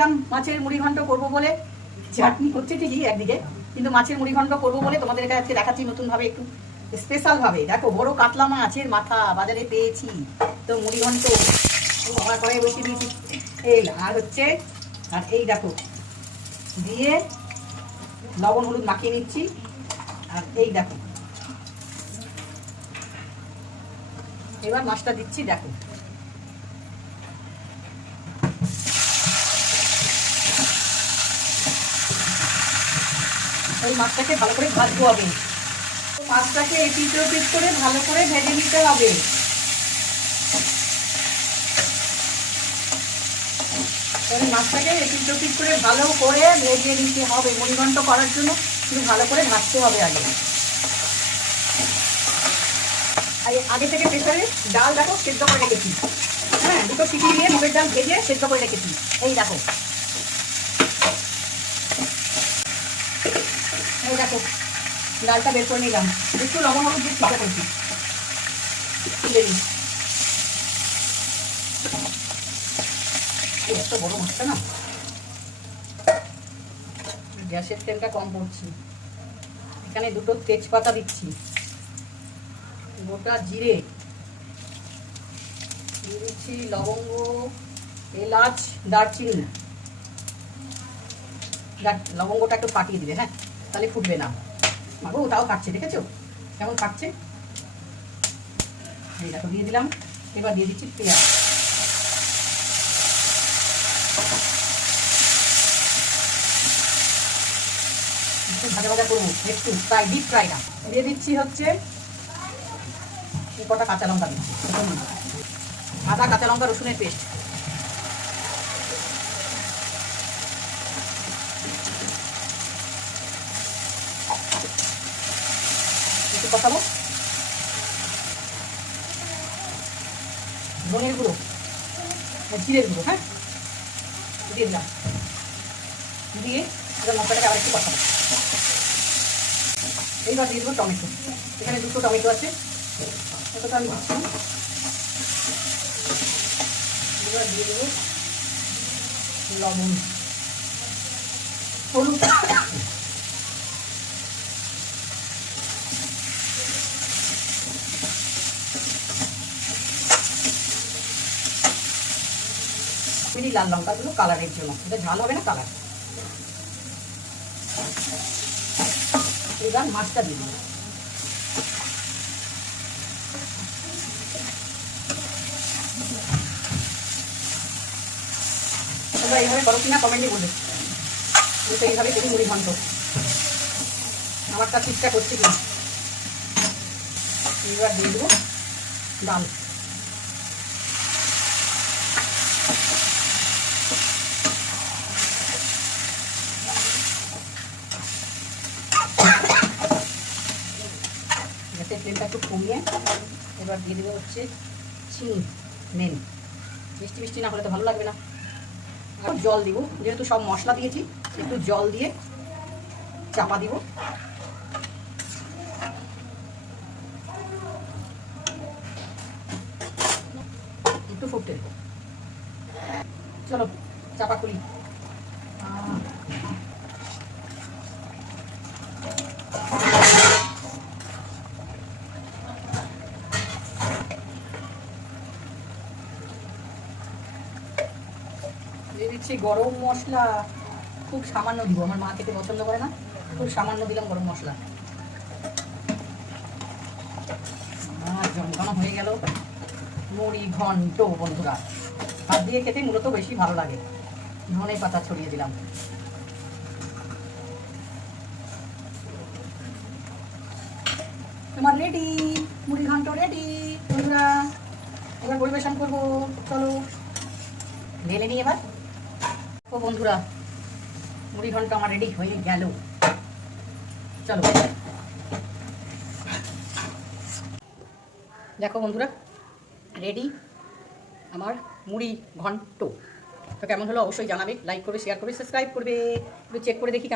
এলাম মাছের মুড়ি ঘন্ট করব বলে। চাটনি হচ্ছে ঠিকই একদিকে কিন্তু মাছের মুড়ি ঘন্ট করব বলে তোমাদের কাছে আজকে দেখাচ্ছি নতুন ভাবে একটু স্পেশাল ভাবে দেখো বড় কাতলা মাছের মাথা বাজারে পেয়েছি। তো মুড়ি ঘন্ট আমার করে বসিয়ে দিয়েছি। এই আর হচ্ছে আর এই দেখো দিয়ে লবণ হলুদ মাখিয়ে নিচ্ছি। আর এই দেখো এবার মাছটা দিচ্ছি দেখো। ওই মাছটাকে ভালো করে ভাজতে হবে তো মাছটাকে এপিট ওপিট করে ভালো করে ভেজে নিতে হবে। মাছটাকে এপিট ওপিট করে ভালো করে ভেজে নিতে হবে। মরিগণ্ড করার জন্য কিন্তু ভালো করে ভাজতে হবে আগে। আগে থেকে প্রেসারে ডাল দেখো সেদ্ধ করে রেখেছি। হ্যাঁ দুটো সিটি দিয়ে মুগের ডাল ভেজে সেদ্ধ করে রেখেছি। এই দেখো। দেখো, ডালটা বের করে নিলাম। একটু লবণ হলুদ দিয়ে সিদ্ধ করেছি। তুলে নিই এত বড় মাছটা না। গ্যাসের তেলটা কম পড়ছি। এখানে দুটো তেজপাতা দিচ্ছি। গোটা জিরে। দিচ্ছি লবঙ্গ, এলাচ, দারচিনি। দার- লবঙ্গটা একটু ফাটিয়ে দিবে হ্যাঁ? তাহলে ফুটবে না। মাগো তাও কাটছে দেখেছ? কেমন কাটছে এই দেখো, দিয়ে দিলাম। এবার দিয়ে দিচ্ছি পেঁয়াজ। ভাজা ভাজা করব, একটু ফ্রাই ডিপ ফ্রাই না। দিয়ে দিচ্ছি হচ্ছে কটা কাঁচা লঙ্কা দিচ্ছি। আদা, কাঁচা লঙ্কা, রসুনের পেস্ট। কষাবো ধনের গুঁড়ো। ও জিরের গুঁড়ো হ্যাঁ? দিয়ে দিলাম। দিয়ে এবার মশলাটাকে আবার একটু কষাবো। এইবার দিয়ে দেবো টমেটো। এখানে দুটো টমেটো আছে। এতটা আমি এবার দিয়ে দেবো লবণ। হলুদ। কাশ্মীরি লাল লঙ্কাগুলো কালারের জন্য। এটা ঝাল হবে না কালার এবার মাছটা দিয়ে দিই তোমরা এইভাবে করো কিনা কমেন্টে বলে। তো এইভাবে করি মুড়ি ঘন্ট। আমারটা চেষ্টা করছি কিনা এবার দিয়ে দেবো ডাল গ্যাসের কমিয়ে এবার দিয়ে দেবো হচ্ছে চিনি মেন মিষ্টি মিষ্টি না হলে তো ভালো লাগবে না। আর জল দিব, যেহেতু সব মশলা দিয়েছি, একটু জল দিয়ে চাপা দিব। একটু ফুটতে দেবো। চলো, চাপা খুলি। দিচ্ছি গরম মশলা খুব সামান্য দিব। আমার মা খেতে পছন্দ করে না। খুব সামান্য দিলাম গরম মশলা। জমকানো হয়ে গেল। মুড়ি, ঘন্ট, বন্ধুরা। ভাত দিয়ে খেতে মূলত বেশি ভালো লাগে। ধনে পাতা ছড়িয়ে দিলাম। তোমার রেডি মুড়ি, ঘন্ট রেডি বন্ধুরা, এবার পরিবেশন করব। চলো। ঢেলে নিই এবার। বন্ধুরা, মুড়ি ঘন্ট আমার রেডি হয়ে গেল। চলো। দেখো বন্ধুরা রেডি আমার মুড়ি ঘন্ট। তো কেমন হলো অবশ্যই জানাবে লাইক করবে শেয়ার করবে সাবস্ক্রাইব করবে, একটু চেক করে দেখি